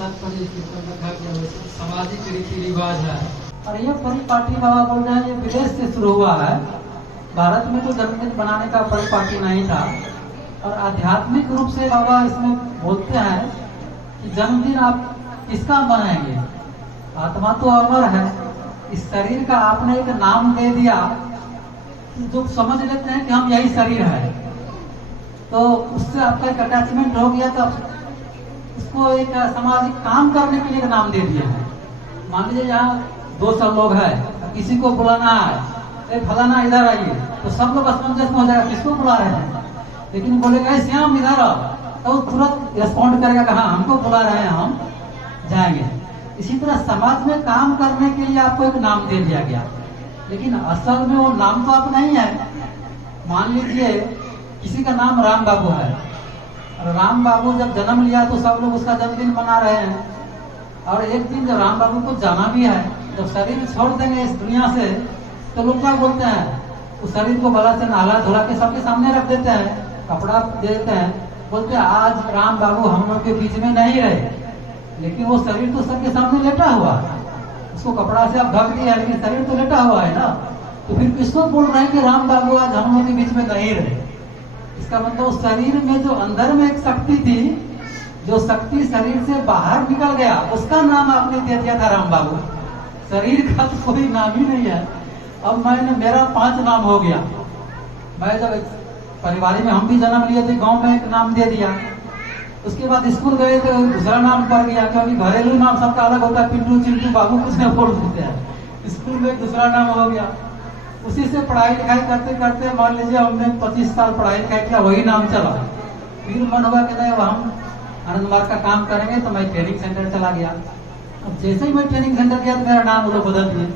सामाजिक रीति रिवाज है। और ये परिपाटी बाबा बोल रहे हैं ये विदेश से शुरू हुआ है। भारत में तो जन्मदिन बनाने का परिपाटी नहीं था। और आध्यात्मिक रूप से बाबा इसमें बोलते हैं कि जन्मदिन आप किसका मनाएंगे, आत्मा तो अमर है, इस शरीर का आपने एक नाम दे दिया, जो समझ लेते हैं कि हम यही शरीर है, तो उससे आपका एक अटैचमेंट हो गया, तो उसको एक सामाजिक काम करने के लिए एक नाम दे दिया है। मान लीजिए यहाँ 200 लोग हैं, किसी को बुलाना है, फलाना इधर आइए, तो सब लोग असमंजस में हो जाएगा, किसको बुला रहे हैं। लेकिन बोलेगा श्याम इधर आओ, तो तुरंत रिस्पॉन्ड करेगा कि हाँ हमको बुला रहे हैं, हम जाएंगे। इसी तरह समाज में काम करने के लिए आपको एक नाम दे दिया गया, लेकिन असल में वो नाम तो आप नहीं है। मान लीजिए किसी का नाम राम बाबू है, और राम बाबू जब जन्म लिया तो सब लोग उसका जन्मदिन मना रहे हैं। और एक दिन जब राम बाबू को जाना भी है, जब शरीर छोड़ देंगे इस दुनिया से, तो लोग क्या बोलते हैं, उस शरीर को भला से नहला धुला के सबके सामने रख देते हैं, कपड़ा दे देते हैं, बोलते हैं आज राम बाबू हम लोग के बीच में नहीं रहे। लेकिन वो शरीर तो सबके सामने लेटा हुआ है, उसको कपड़ा से आप ढक दिया, लेकिन शरीर तो लेटा हुआ है ना। तो फिर किसको बोल रहे हैं कि राम बाबू आज हम लोग के बीच में नहीं रहे। इसका मतलब उस शरीर में जो अंदर में एक शक्ति थी, जो शक्ति शरीर से बाहर निकल गया, उसका नाम आपने दे दिया था राम बाबू। शरीर का तो कोई नाम ही नहीं है। अब मेरा 5 नाम हो गया। मैं जब परिवार में हम भी जन्म लिए थे, गांव में एक नाम दे दिया, उसके बाद स्कूल गए तो दूसरा नाम पड़ गया, क्योंकि घरेलू नाम सबका अलग होता है, पिंटू चिंटू बाबू कुछ नहीं बोल देते हैं। स्कूल में दूसरा नाम हो गया। उसी से पढ़ाई लिखाई करते करते मान लीजिए हमने 25 साल पढ़ाई लिखाई किया, वही नाम चला। फिर मन हुआ कि नहीं हम आनंद मार्ग का काम करेंगे, तो मैं ट्रेनिंग सेंटर चला गया। अब जैसे ही मैं ट्रेनिंग सेंटर गया तो मेरा नाम वो लोग बदल दिए।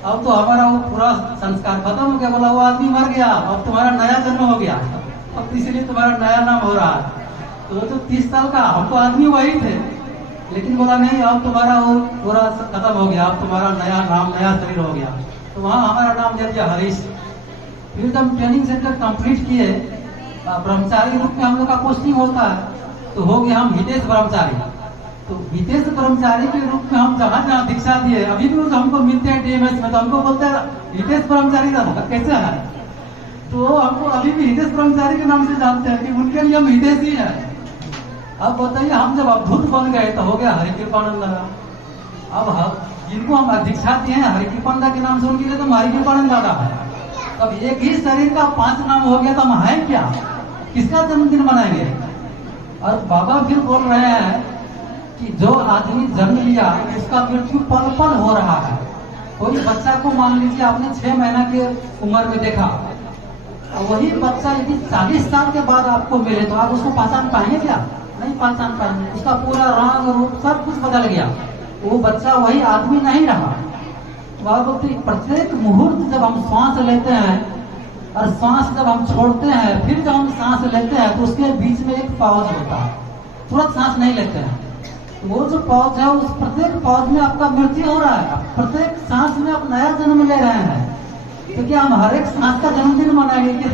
अब तो हमारा वो पूरा संस्कार खत्म हो गया, बोला वो आदमी मर गया, अब तुम्हारा नया जन्म हो गया, अब इसलिए तुम्हारा नया नाम हो रहा है। तो 30 साल का हम तो आदमी वही थे, लेकिन बोला नहीं अब तुम्हारा वो पूरा खत्म हो गया, अब तुम्हारा नया नाम नया शरीर हो गया। तो वहाँ हमारा नाम दे दिया हरीश। फिर जब ट्रेनिंग सेंटर कंप्लीट किए, ब्रह्मचारी रूप में हम लोग का पोस्टिंग होता है, तो हो गया हम हितेश ब्रह्मचारी। तो हितेश ब्रह्मचारी के रूप में हम जहाँ जहाँ दीक्षा दिए, अभी भी हमको मिलते हैं डीएमएस में, तो हमको बोलते हैं हितेश ब्रह्मचारी कैसे है, तो हमको अभी भी हितेश ब्रह्मचारी के नाम से जानते हैं कि उनके लिए हम हितेश ही है। अब बताइए हम जब अद्भुत बन गए तो हो गया हरिकृपानंद दादा। अब जिनको हम दीक्षा दिए हैं हरिकृपानंद के नाम से, उनके लिए तो हरिकृपानंद दादा है। अब एक ही शरीर का 5 नाम हो गया तो हम है क्या, किसका जन्मदिन मनाएंगे। और बाबा फिर बोल रहे हैं कि जो आदमी जन्म लिया उसका मृत्यु पल पल हो रहा है। कोई बच्चा को मान लीजिए आपने 6 महीना के उम्र में देखा, वही बच्चा यदि 40 साल के बाद आपको मिले तो आप उसको पहचान पाएंगे क्या, नहीं पहचान पाएंगे। उसका पूरा रंग रूप सब कुछ बदल गया, वो बच्चा वही आदमी नहीं रहा। वह बोलते प्रत्येक मुहूर्त जब हम सांस लेते हैं और सांस जब हम छोड़ते हैं, फिर जब हम सांस लेते हैं, तो उसके बीच में एक पॉज होता है, तुरंत सांस नहीं लेते हैं। तो वो जो पॉज है, उस प्रत्येक पॉज में आपका मृत्यु हो रहा है, प्रत्येक सांस में आप नया जन्म ले रहे हैं। तो क्या हम हर एक सांस का जन्मदिन मनाएंगे क्या,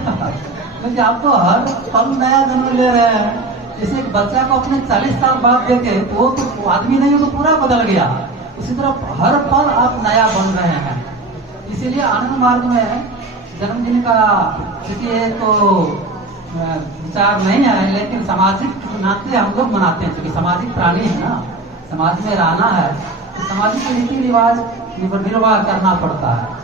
क्योंकि आप तो हर पल नया जन्म ले रहे हैं। जैसे एक बच्चा को अपने 40 साल बाद देखे तो वो आदमी नहीं, वो तो पूरा बदल गया। उसी तरह हर पल आप नया बन रहे हैं। इसीलिए आनंद मार्ग में जन्मदिन का किसी तो विचार नहीं है, लेकिन सामाजिक नाते हम लोग मनाते हैं, क्योंकि सामाजिक प्राणी है ना, समाज में रहना है, तो सामाजिक रीति रिवाज निर्वाह करना पड़ता है।